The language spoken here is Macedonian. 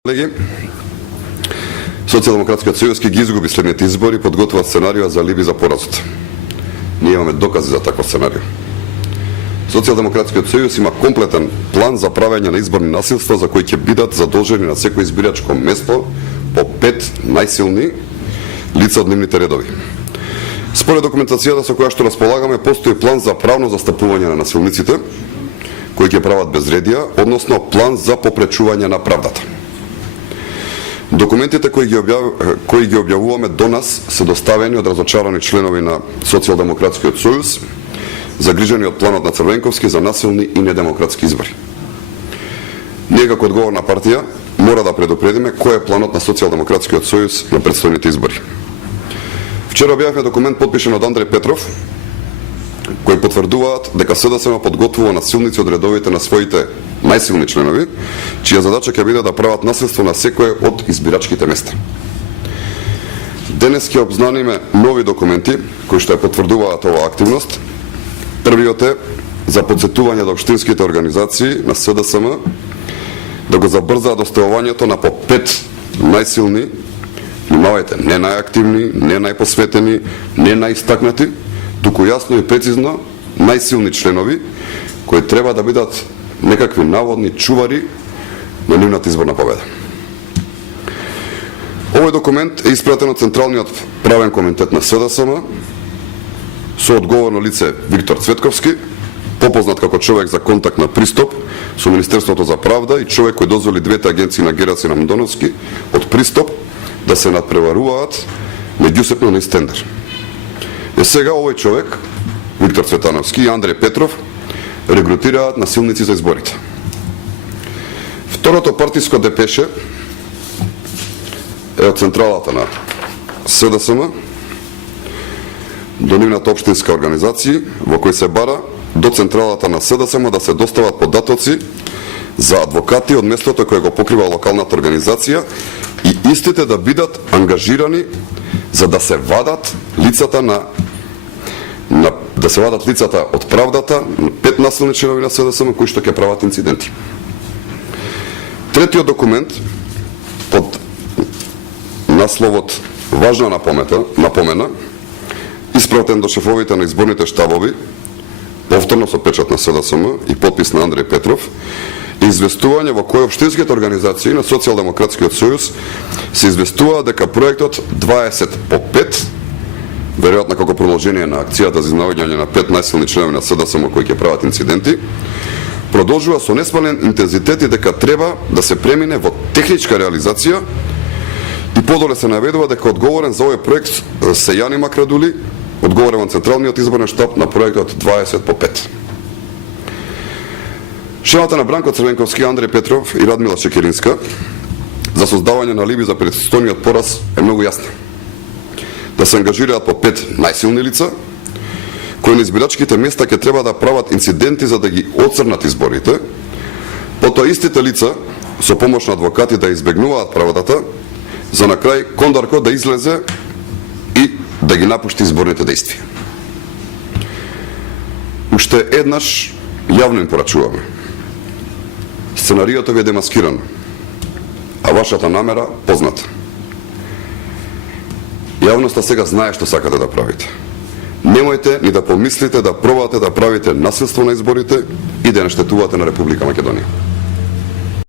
Колеги, Социјалдемократскиот сојуз ги изгуби следните избори, подготвува сценарио за алиби за поразот. Ние имаме докази за такво сценарио. Социјалдемократскиот сојуз има комплетен план за правење на изборни насилства за кои ќе бидат задолжени на секој избирачко место по 5 најсилни лица од нивните редови. Според документацијата со која што располагаме, постои план за правно застапување на насилниците кои ќе прават безредија, односно план за попречување на правдата. Документите кои ги објавуваме до нас се доставени од разочарани членови на Социјалдемократскиот сојуз, загрижени од планот на Црвенковски за насилни и недемократски избори. Ние како одговорна партија мора да предупредиме кој е планот на Социјалдемократскиот сојуз на претстојните избори. Вчера објавивме документ подпишан од Андреј Петров, кои потврдуваат дека СДСМ подготвува насилници од редовите на своите најсилни членови, чија задача ќе биде да прават насилство на секое од избирачките места. Денес ќе обзнаниме нови документи кои што ја потврдуваат оваа активност. Првиот е за подсетување до општинските организации на СДСМ да го забрзаат доставувањето на по 5 најсилни, внимавајте, не најактивни, не најпосветени, не најистакнати, туку јасно и прецизно најсилни членови кои треба да бидат некакви наводни чувари на нивната изборна победа. Овој документ е испратен од Централниот правен комитет на СДСМ со одговорно лице Виктор Цветковски, попознат како човек за контактна пристап со Министерството за правда и човек кој дозволи двете агенции на Гераци на Мдоновски од пристап да се надпреваруваат меѓусебно низ тендер. И сега овој човек, Виктор Цветановски и Андреј Петров, регрутираат насилници за изборите. Второто партиско депеше е од централата на СДСМ до нивната општинска организација, во кој се бара до централата на СДСМ да се достават податоци за адвокати од местото кој го покрива локалната организација и истите да бидат ангажирани за да се вадат лицата лицата од правдата на 5 насилни членови на СДСМ кои што ќе прават инциденти. Третиот документ под насловот важна напомена, испратен до шефовите на изборните штабови, повторно со печат на СДСМ и подпис на Андреј Петров, е известување во кој општинските организации на Социјалдемократскиот сојуз се известува дека проектот 20 по 5, веројатно како продолжение на акцијата за изнаоѓање на 5 најсилни членови на СДСМ кои ќе прават инциденти, продолжува со неспален интензитет и дека треба да се премине во техничка реализација и подоле се наведува дека одговорен за овој проект се Јани Макрадули, одговорен во Централниот изборен штаб на проектот 20 по 5. Шемата на Бранко Црвенковски, Андреј Петров и Радмила Шекеринска за создавање на алиби за претстојниот пораз е многу јасна. Да се ангажираат по 5 најсилни лица, кои на избирачките места ќе треба да прават инциденти за да ги оцрнат изборите, потоа истите лица со помош на адвокати да избегнуваат правдата, за на крај Кондарко да излезе и да ги напушти изборните дејствија. Уште еднаш јавно им порачуваме. Сценариото ви е демаскирано, а вашата намера позната. Јавноста сега знае што сакате да правите. Немојте ни да помислите да пробате да правите насилство на изборите и да не штетувате на Република Македонија.